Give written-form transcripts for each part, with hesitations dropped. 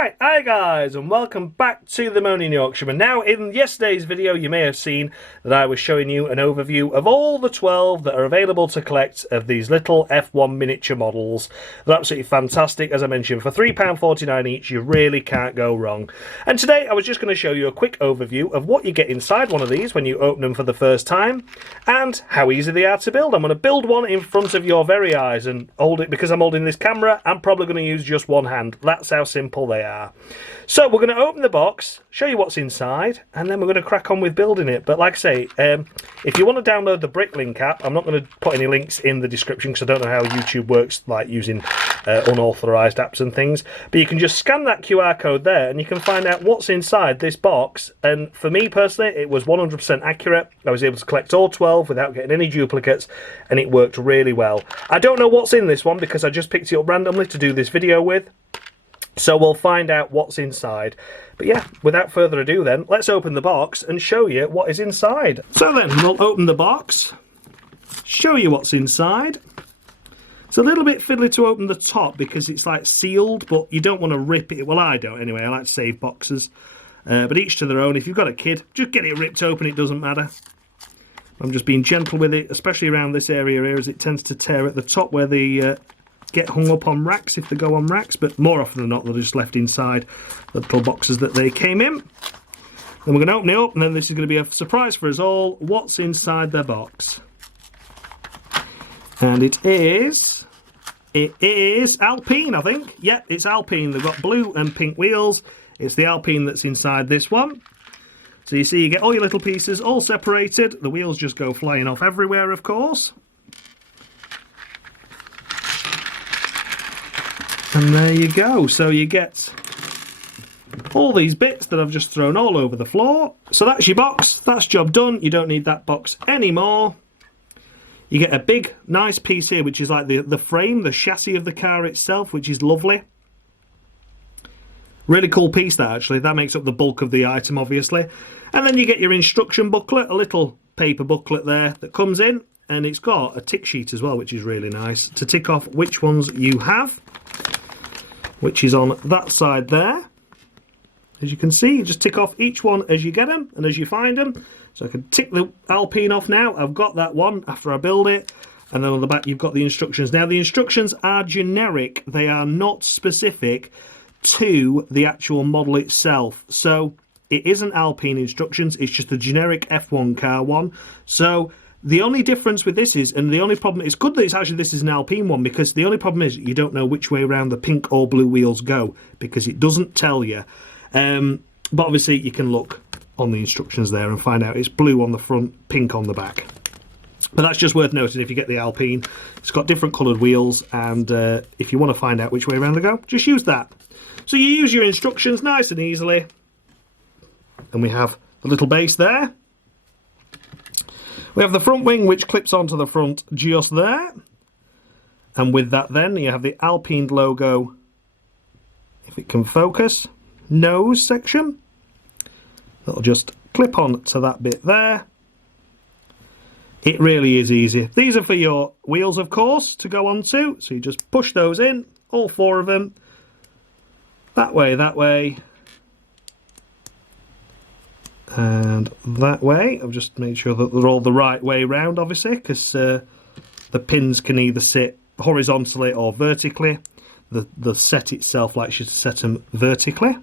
Right, hi guys, and welcome back to the Moaning Yorkshireman. Now, in yesterday's video, you may have seen that I was showing you an overview of all the 12 that are available to collect of these little F1 miniature models. They're absolutely fantastic, as I mentioned. For £3.49 each, you really can't go wrong. And today, I was just going to show you a quick overview of what you get inside one of these when you open them for the first time, and how easy they are to build. I'm going to build one in front of your very eyes, and hold it because I'm holding this camera. I'm probably going to use just one hand. That's how simple they are. So we're going to open the box, show you what's inside, and then we're going to crack on with building it. But like I say, if you want to download the Bricklink app, I'm not going to put any links in the description because I don't know how YouTube works, like using unauthorized apps and things. But you can just scan that QR code there and you can find out what's inside this box. And for me personally, it was 100% accurate. I was able to collect all 12 without getting any duplicates, and it worked really well. I don't know what's in this one because I just picked it up randomly to do this video with. So we'll find out what's inside. But yeah, without further ado then, let's open the box and show you what is inside. So then, we'll open the box, show you what's inside. It's a little bit fiddly to open the top because it's like sealed, but you don't want to rip it. Well, I don't anyway, I like to save boxes. But each to their own. If you've got a kid, just get it ripped open, it doesn't matter. I'm just being gentle with it, especially around this area here, as it tends to tear at the top where the get hung up on racks if they go on racks, but more often than not they're just left inside the little boxes that they came in. Then we're going to open it up, and then this is going to be a surprise for us all. What's inside the box? And it is Alpine, I think. Yep, it's Alpine. They've got blue and pink wheels. It's the Alpine that's inside this one. So you see, you get all your little pieces all separated. The wheels just go flying off everywhere, of course. And there you go. So you get all these bits that I've just thrown all over the floor. So that's your box. That's job done. You don't need that box anymore. You get a big, nice piece here, which is like the frame, the chassis of the car itself, which is lovely. Really cool piece, that, actually. That makes up the bulk of the item, obviously. And then you get your instruction booklet, a little paper booklet there that comes in. And it's got a tick sheet as well, which is really nice, to tick off which ones you have, which is on that side there. As you can see, you just tick off each one as you get them and as you find them. So I can tick the Alpine off now. I've got that one after I build it. And then on the back you've got the instructions. Now the instructions are generic. They are not specific to the actual model itself. So it isn't Alpine instructions. It's just the generic F1 car one. So the only difference with this is, and the only problem, it's good that it's actually this is an Alpine one, because the only problem is you don't know which way around the pink or blue wheels go, because it doesn't tell you. But obviously you can look on the instructions there and find out it's blue on the front, pink on the back. But that's just worth noting. If you get the Alpine, it's got different coloured wheels, and if you want to find out which way around they go, just use that. So you use your instructions nice and easily. And we have the little base there. We have the front wing, which clips onto the front just there. And with that then, you have the Alpine logo, if it can focus, nose section. That'll just clip on to that bit there. It really is easy. These are for your wheels, of course, to go onto. So you just push those in, all four of them. That way, and that way. I've just made sure that they're all the right way round, obviously, because the pins can either sit horizontally or vertically. The set itself likes you to set them vertically.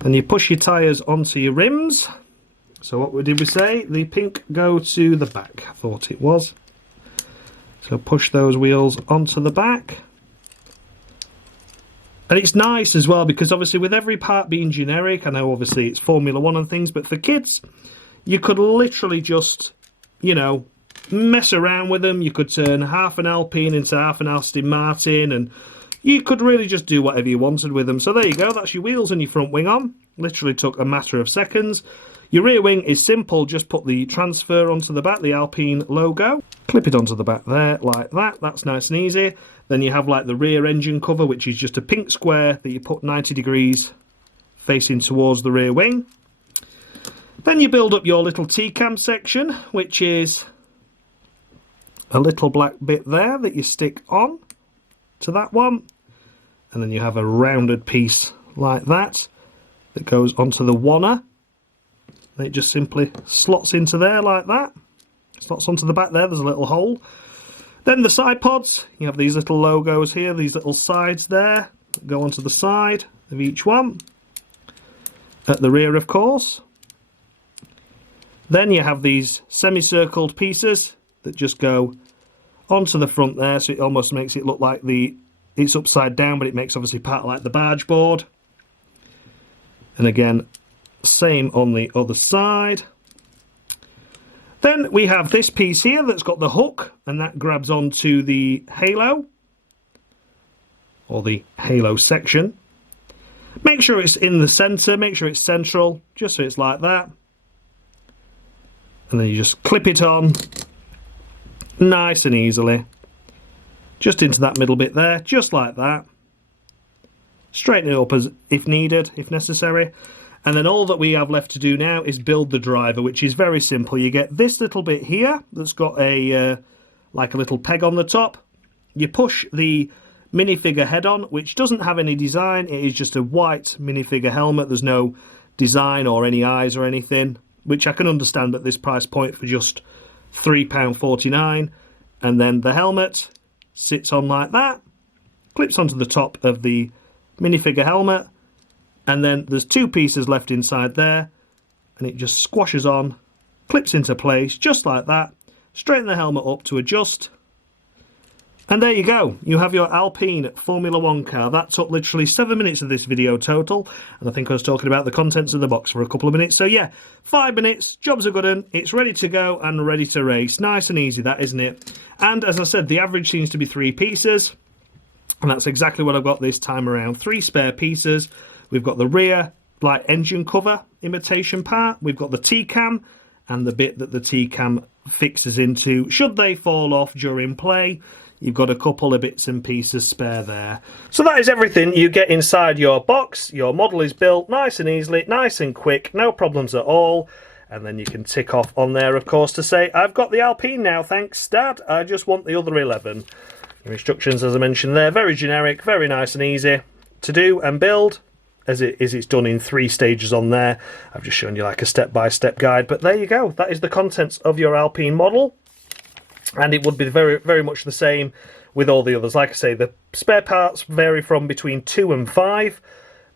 And you push your tyres onto your rims. So what did we say? The pink go to the back. I thought it was. So push those wheels onto the back. And it's nice as well, because obviously with every part being generic, I know obviously it's Formula 1 and things, but for kids, you could literally just, you know, mess around with them. You could turn half an Alpine into half an Aston Martin, and you could really just do whatever you wanted with them. So there you go, that's your wheels and your front wing on. Literally took a matter of seconds. Your rear wing is simple, just put the transfer onto the back, the Alpine logo. Clip it onto the back there, like that. That's nice and easy. Then you have like the rear engine cover, which is just a pink square that you put 90 degrees facing towards the rear wing. Then you build up your little T-cam section, which is a little black bit there that you stick on to that one. and then you have a rounded piece like that that goes onto the wanner. And it just simply slots into there like that. Slots onto the back there, there's a little hole. Then the side pods, you have these little logos here, these little sides there that go onto the side of each one. At the rear, of course. Then you have these semicircled pieces that just go onto the front there, so it almost makes it look like it's upside down, but it makes obviously part like the barge board. And again, same on the other side. Then we have this piece here that's got the hook, and that grabs onto the halo, or the halo section. Make sure it's in the centre, make sure it's central, just so it's like that. And then you just clip it on, nice and easily. Just into that middle bit there, just like that. Straighten it up as if needed, if necessary. And then all that we have left to do now is build the driver, which is very simple. You get this little bit here that's got a like a little peg on the top. You push the minifigure head on, which doesn't have any design. It is just a white minifigure helmet. There's no design or any eyes or anything, which I can understand at this price point for just £3.49. And then the helmet sits on like that, clips onto the top of the minifigure helmet, and then there's two pieces left inside there, and it just squashes on, clips into place just like that. Straighten the helmet up to adjust, and there you go. You have your Alpine Formula 1 car. That took literally 7 minutes of this video total, and I think I was talking about the contents of the box for a couple of minutes. So yeah, 5 minutes, job's a good one. It's ready to go and ready to race. Nice and easy, that, isn't it? And as I said, the average seems to be 3 pieces, and that's exactly what I've got this time around. 3 spare pieces. We've got the rear like engine cover imitation part. We've got the T-cam and the bit that the T-cam fixes into should they fall off during play. You've got a couple of bits and pieces spare there. So that is everything you get inside your box. Your model is built nice and easily, nice and quick, no problems at all. And then you can tick off on there, of course, to say, I've got the Alpine now, thanks, Dad. I just want the other 11. Your instructions, as I mentioned there, very generic, very nice and easy to do and build. As it's done in 3 stages on there. I've just shown you like a step-by-step guide, but there you go. That is the contents of your Alpine model, and it would be very, very much the same with all the others. Like I say, the spare parts vary from between 2 and 5,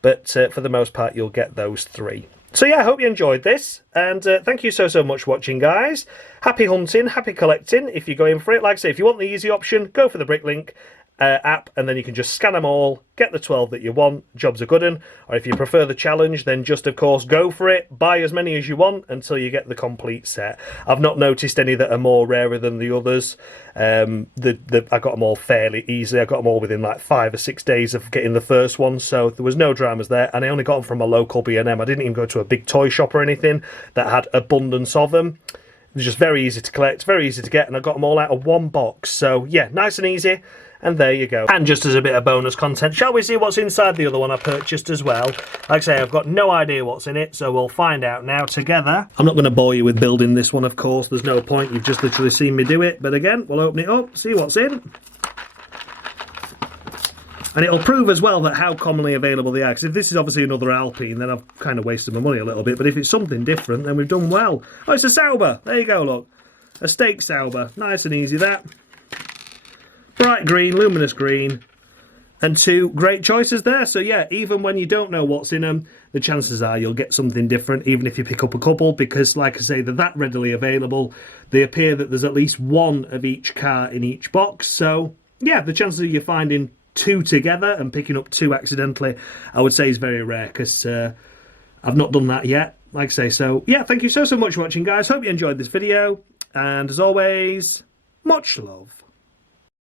but for the most part, you'll get those 3. So yeah, I hope you enjoyed this, and thank you so much for watching, guys. Happy hunting, happy collecting if you're going for it. Like I say, if you want the easy option, go for the Bricklink app, and then you can just scan them all, get the 12 that you want, job's a good one. Or if you prefer the challenge, then just of course go for it, buy as many as you want until you get the complete set. I've not noticed any that are more rarer than the others. I got them all fairly easily. I got them all within like 5 or 6 days of getting the first one, so there was no dramas there, and I only got them from a local B&M. I didn't even go to a big toy shop or anything that had abundance of them. It was just very easy to collect, very easy to get, and I got them all out of one box. So yeah, nice and easy. And there you go. And just as a bit of bonus content, shall we see what's inside the other one I purchased as well? Like I say, I've got no idea what's in it, so we'll find out now together. I'm not going to bore you with building this one, of course. There's no point. You've just literally seen me do it. But again, we'll open it up, see what's in. And it'll prove as well that how commonly available they are. Because if this is obviously another Alpine, then I've kind of wasted my money a little bit. But if it's something different, then we've done well. Oh, it's a Sauber. There you go, look. A stake Sauber. Nice and easy, that. Bright green, luminous green, and 2 great choices there. So yeah, even when you don't know what's in them, the chances are you'll get something different, even if you pick up a couple, because like I say, they're that readily available. They appear that there's at least 1 of each car in each box. So yeah, the chances of you finding 2 together and picking up 2 accidentally, I would say is very rare, because I've not done that yet, like I say. So yeah, thank you so much for watching, guys. Hope you enjoyed this video, and as always, much love.